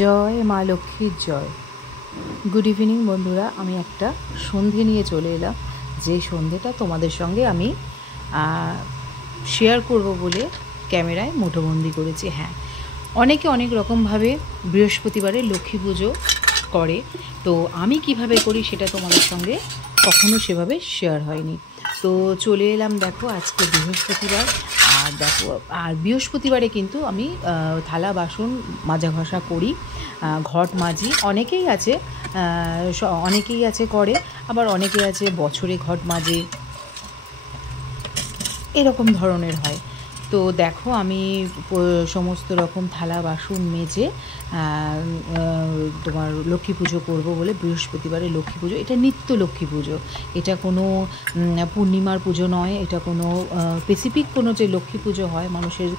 জয় মা লক্ষ্মীর জয়। Good evening বন্ধুরা, আমি একটা সন্ধে নিয়ে চলে এলাম, যে সন্ধেটা তোমাদের সঙ্গে আমি শেয়ার করব বলে ক্যামেরায় মুঠোবন্দি করেছি। হ্যাঁ, অনেকে অনেক রকমভাবে বৃহস্পতিবারে লক্ষ্মী পুজো করে, তো আমি কিভাবে করি সেটা তোমাদের সঙ্গে কখনো সেভাবে শেয়ার হয়নি। তো চলে এলাম, দেখো আজকে বৃহস্পতিবার। আর দেখো, আর বৃহস্পতিবারে কিন্তু আমি থালা বাসন মাজা ঘষা করি, ঘট মাজি। অনেকেই আছে করে, আবার অনেকে আছে বছরে ঘট মাজে, এরকম ধরনের হয়। তো দেখো, আমি সমস্ত রকম থালা বাসন মেজে তোমার লক্ষ্মী পুজো করবো বলে, বৃহস্পতিবারে লক্ষ্মী পুজো, এটা নিত্য লক্ষ্মী পুজো। এটা কোনো পূর্ণিমার পুজো নয়, এটা কোনো স্পেসিফিক কোনো যে লক্ষ্মী পুজো হয়, মানুষের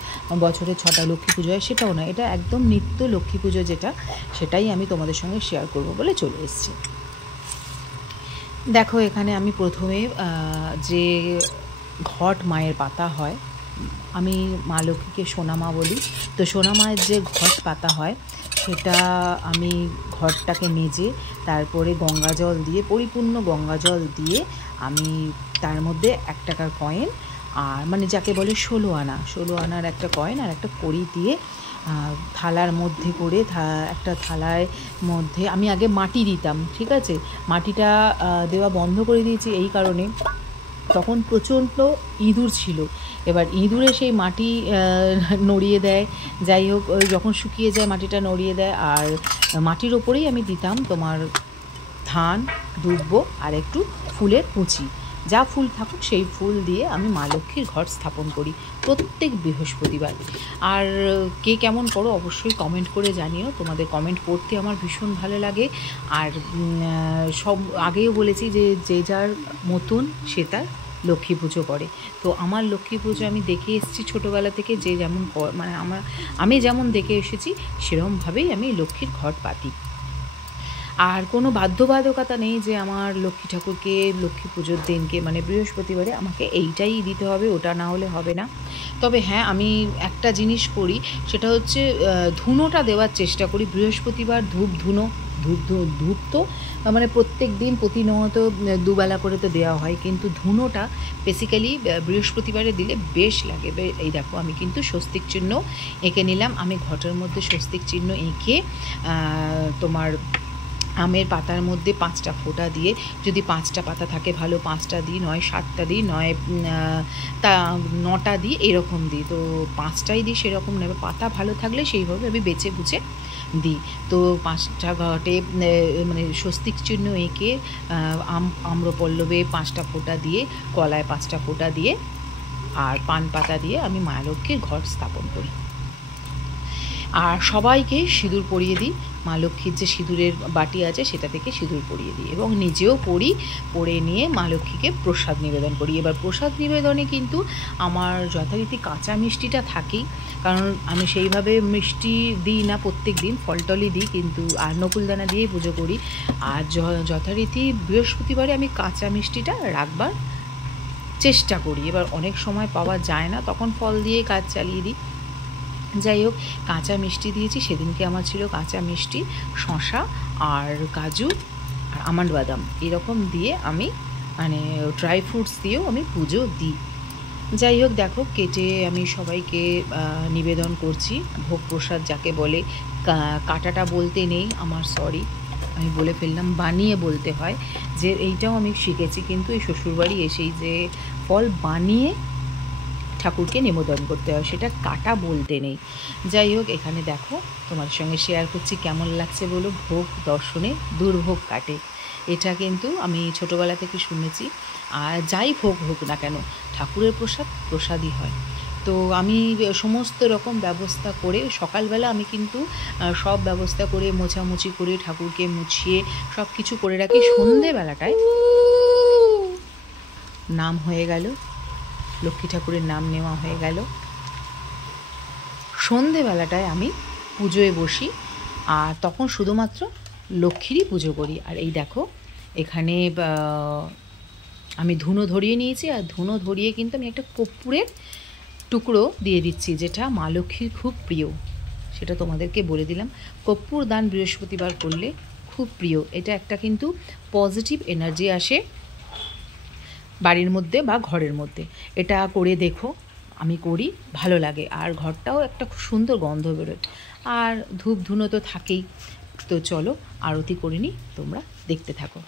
বছরে 6টা লক্ষ্মী পুজো হয়, সেটাও নয়। এটা একদম নিত্য লক্ষ্মী পুজো যেটা, সেটাই আমি তোমাদের সঙ্গে শেয়ার করব বলে চলে এসেছি। দেখো, এখানে আমি প্রথমে যে ঘট মায়ের পাতা হয়, আমি মা লক্ষ্মীকে সোনামা বলি, তো সোনামায়ের যে ঘট পাতা হয় সেটা আমি ঘরটাকে মেজে তারপরে গঙ্গা জল দিয়ে, পরিপূর্ণ গঙ্গা জল দিয়ে, আমি তার মধ্যে 1 টাকার কয়েন, আর মানে যাকে বলে 16 আনার একটা কয়েন আর একটা কড়ি দিয়ে থালার মধ্যে করে, একটা থালার মধ্যে আমি আগে মাটি দিতাম, ঠিক আছে। মাটিটা দেওয়া বন্ধ করে দিয়েছি এই কারণে, তখন প্রচণ্ড ইঁদুর ছিল। এবার ইঁদুরে সেই মাটি নড়িয়ে দেয়, যাই হোক, ওই যখন শুকিয়ে যায় মাটিটা নড়িয়ে দেয়। আর মাটির ওপরেই আমি দিতাম তোমার ধান, দুব্বো আর একটু ফুলের কুঁচি, যা ফুল থাকুক সেই ফুল দিয়ে আমি মা লক্ষ্মীর ঘর স্থাপন করি প্রত্যেক বৃহস্পতিবার। আর কে কেমন করো অবশ্যই কমেন্ট করে জানিও, তোমাদের কমেন্ট পড়তে আমার ভীষণ ভালো লাগে। আর সব আগেও বলেছি যে যে যার মতন সে তার লক্ষ্মী পুজো করে। তো আমার লক্ষ্মী পুজো আমি দেখে এসেছি ছোটোবেলা থেকে, যে যেমন মানে আমি যেমন দেখে এসেছি সেরকমভাবেই আমি লক্ষ্মীর ঘট পাতি। আর কোনো বাধ্যবাধকতা নেই যে আমার লক্ষ্মী ঠাকুরকে লক্ষ্মী পুজোর দিনকে, মানে বৃহস্পতিবারে আমাকে এইটাই দিতে হবে, ওটা না হলে হবে না। তবে হ্যাঁ, আমি একটা জিনিস করি, সেটা হচ্ছে ধুনোটা দেওয়ার চেষ্টা করি বৃহস্পতিবার। ধূপ তো মানে প্রত্যেক দিন প্রতিনিয়ত দুবেলা করে তো দেওয়া হয়, কিন্তু ধুনোটা বেসিক্যালি বৃহস্পতিবারে দিলে বেশ লাগে। এই দেখো, আমি কিন্তু স্বস্তিক চিহ্ন এঁকে নিলাম। আমি ঘটের মধ্যে স্বস্তিক চিহ্ন এঁকে তোমার আমের পাতার মধ্যে 5টা ফোঁটা দিয়ে, যদি 5টা পাতা থাকে ভালো, 5টা দিই, নয় 7টা দিই, নয় 9টা দিই, এরকম দিই। তো 5টাই দিই সেরকম নেবে, পাতা ভালো থাকলে সেইভাবে আমি বেছে বুঝে দিই। তো 5টা ঘটে মানে স্বস্তিক চিহ্ন এঁকে আম্রপল্লবে 5টা ফোঁটা দিয়ে, কলায় 5টা ফোঁটা দিয়ে, আর পান পাতা দিয়ে আমি মা লক্ষ্মীর ঘর স্থাপন করি। আর সবাইকে সিঁদুর পরিয়ে দিই, মা লক্ষ্মীর যে সিঁদুরের বাটি আছে সেটা থেকে সিঁদুর পরিয়ে দিই, এবং নিজেও পরে নিয়ে মা লক্ষ্মীকে প্রসাদ নিবেদন করি। এবার প্রসাদ নিবেদনে কিন্তু আমার যথারীতি কাঁচা মিষ্টিটা থাকেই, কারণ আমি সেইভাবে মিষ্টি দিই না প্রত্যেক দিন, ফলটলই দিই, কিন্তু আর নকুলদানা দিয়েই পুজো করি। আর যথারীতি বৃহস্পতিবারে আমি কাঁচা মিষ্টিটা রাখবার চেষ্টা করি। এবার অনেক সময় পাওয়া যায় না, তখন ফল দিয়ে কাজ চালিয়ে দিই। যাই হোক, কাঁচা মিষ্টি দিয়েছি সেদিনকে, আমার ছিল কাঁচা মিষ্টি, শসা আর কাজু আর আমন্ড বাদাম, এরকম দিয়ে আমি মানে ড্রাই ফ্রুটস দিয়েও আমি পুজো দিই। যাই হোক, দেখো কেটে আমি সবাইকে নিবেদন করছি, ভোগ প্রসাদ যাকে বলে। কাটাটা বলতে নেই আমার, সরি, আমি বলে ফেললাম, বানিয়ে বলতে হয়। যে এইটাও আমি শিখেছি কিন্তু এই শ্বশুরবাড়ি এসেই, যে ফল বানিয়ে ঠাকুরকে নিবেদন করতে হয়, সেটা কাটা বলতে নেই। যাই হোক, এখানে দেখো তোমার সঙ্গে শেয়ার করছি, কেমন লাগছে বলো। ভোগ দর্শনে দুর্ভোগ কাটে, এটা কিন্তু আমি ছোটোবেলা থেকে শুনেছি। আর যাই ভোগ হোক না কেন, ঠাকুরের প্রসাদ প্রসাদই হয়। তো আমি সমস্ত রকম ব্যবস্থা করে সকালবেলা আমি কিন্তু সব ব্যবস্থা করে, মোছামুছি করে, ঠাকুরকে মুছিয়ে সব কিছু করে রাখি। সন্ধেবেলাটায় নাম হয়ে গেল, লক্ষ্মী ঠাকুরের নাম নেওয়া হয়ে গেল। সন্ধেবেলাটায় আমি পুজোয় বসি, আর তখন শুধুমাত্র লক্ষ্মীরই পুজো করি। আর এই দেখো, এখানে আমি ধুনো ধরিয়ে নিয়েছি, আর ধুনো ধরিয়ে কিন্তু আমি একটা কর্পূরের টুকরো দিয়ে দিচ্ছি, যেটা মা লক্ষ্মীর খুব প্রিয়, সেটা তোমাদেরকে বলে দিলাম। কর্পূর দান বৃহস্পতিবার করলে খুব প্রিয়। এটা একটা কিন্তু পজিটিভ এনার্জি আসে বাড়ির মধ্যে বা ঘরের মধ্যে। এটা করে দেখো, আমি করি, ভালো লাগে। আর ঘরটাও একটা খুব সুন্দর গন্ধ বেরোয়। আর ধূপ ধুনো তো থাকেই। তো চলো আরতি করে নিই, তোমরা দেখতে থাকো।